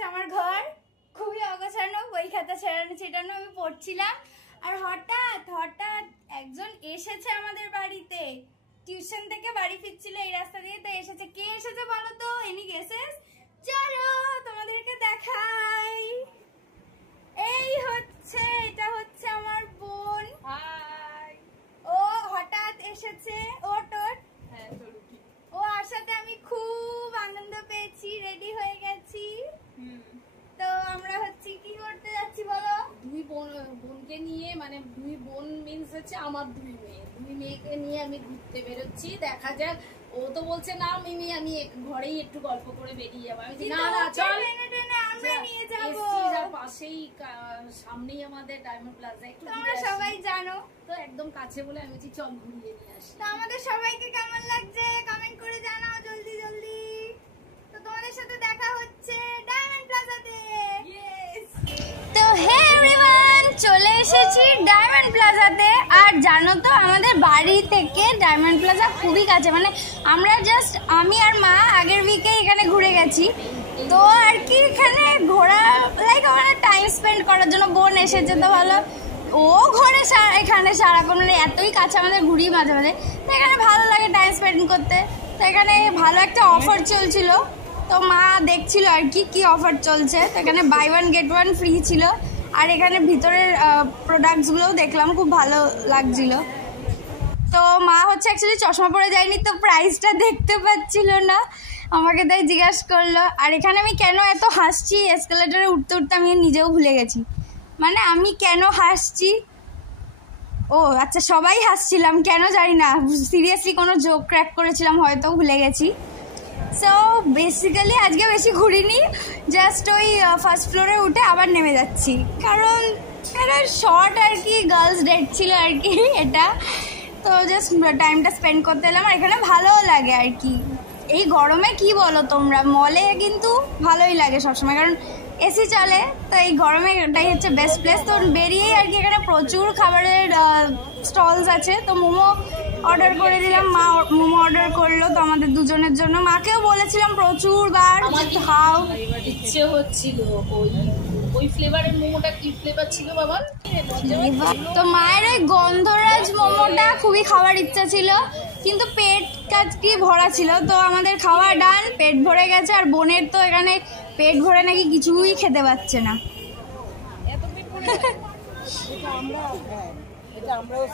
হচ্ছে আমার ঘর, খুবই অগোছানো, বই খাতা ছেড়ানো ছিটানো আমি পড়ছিলাম। আর হঠাৎ হঠাৎ একজন এসেছে আমাদের বাড়িতে, টিউশন থেকে বাড়ি ফিরছিল এই রাস্তা দিয়ে, তো এসেছে। কে এসেছে বলো তো? Any guesses? চলো তোমাদেরকে দেখাই। এই হচ্ছে, এটা হচ্ছে আমার বোন। হাই। ও হঠাৎ এসেছে, ও আসাতে আমি খুব আনন্দ পেয়েছি, রেডি হয়ে গেছি। তো আমরা হচ্ছে কি করতে যাচ্ছি বলো? দুই বোনকে নিয়ে, মানে দুই বোন মিন্স হচ্ছে আমার দুই মেয়েকে নিয়ে আমি ঘুরতে বেরোচ্ছি। দেখা যাক, ও তো বলছে না মিমি আমি ঘরেই একটু গল্প করে বেরিয়ে যাবো। আমি না না চল, আমরা নিয়ে যাবো। পাশেই সামনেই আমাদের ডায়মন্ড প্লাজা, একটু তোমরা সবাই জানো তো, একদম কাছে বলে আমি বলছি চল ঘুরিয়ে নিয়ে আসি। তো আমাদের সবাইকে কেমন লাগছে কমেন্ট করে জানাও জলদি জলদি। তো তোমাদের সাথে দেখা হচ্ছে ডায়মন্ড প্লাজাতে। তো হে এভরিওয়ান, চলে এসেছি ডায়মন্ড প্লাজাতে। আর জানো তো আমাদের বাড়ি থেকে ডায়মন্ড প্লাজা খুবই কাছে, মানে আমরা জাস্ট আমি আর মা আগের উইকে এখানে ঘুরে গেছি। তো আর কি এখানে ঘোরা লাইক ওখানে টাইম স্পেন্ড করার জন্য বোন এসেছে, তো ভালো। ও ঘরে এখানে সারাক্ষণ, মানে এতই কাছে আমাদের, ঘুরি মাঝে মাঝে, তো এখানে ভালো লাগে টাইম স্পেন্ড করতে। তো এখানে ভালো একটা অফার চলছিল, তো মা দেখছিল আর কি অফার চলছে। তো এখানে buy one get one free ছিল। আর এখানে ভিতরের প্রোডাক্টসগুলোও দেখলাম, খুব ভালো লাগছিল। তো মা হচ্ছে অ্যাকচুয়ালি চশমা পরে যায়নি, তো প্রাইসটা দেখতে পাচ্ছিল না, আমাকে তাই জিজ্ঞাসা করলো। আর এখানে আমি কেন এত হাসছি, এসকেলেটারে উঠতে উঠতে আমি নিজেও ভুলে গেছি, মানে আমি কেন হাসছি। ও আচ্ছা, সবাই হাসছিলাম কেন জানি না, সিরিয়াসলি কোনো জোক ক্র্যাক করেছিলাম হয়তো, ভুলে গেছি। সো বেসিক্যালি আজকে বেশি ঘুরিনি, জাস্ট ওই ফার্স্ট ফ্লোরে উঠে আবার নেমে যাচ্ছি, কারণ এটা শর্ট আর কি, গার্লস ডেট ছিল আর কি এটা। তো জাস্ট টাইমটা স্পেন্ড করতে এলাম। আর এখানে ভালোও লাগে আর কি, এই গরমে কি বলো তোমরা, মলে কিন্তু ভালোই লাগে সবসময়, কারণ এসি চলে। তো এই গরমে এটাই হচ্ছে বেস্ট প্লেস। তো বেরিয়েই আর কি এখানে প্রচুর খাবারের স্টলস আছে। তো মোমো অর্ডার করে দিলাম, মা মোমো অর্ডার করলো তো আমাদের দুজনের জন্য। মাকেও বলেছিলাম প্রচুরবার খাও, ইচ্ছে হচ্ছিল। ওই ফ্লেভারের মোমোটা কি ফ্লেভার ছিল বাবা? তো মায়ের ওই গন্ধরাজ মোমোটা খুবই খাওয়ার ইচ্ছা ছিল, কিন্তু পেট কাজটি ভরা ছিল। তো আমাদের খাওয়া ডান, পেট ভরে গেছে। আর বোনের তো এখানে পেট ভরে নাকি কিছুই খেতে পাচ্ছে না। এটা আমরাও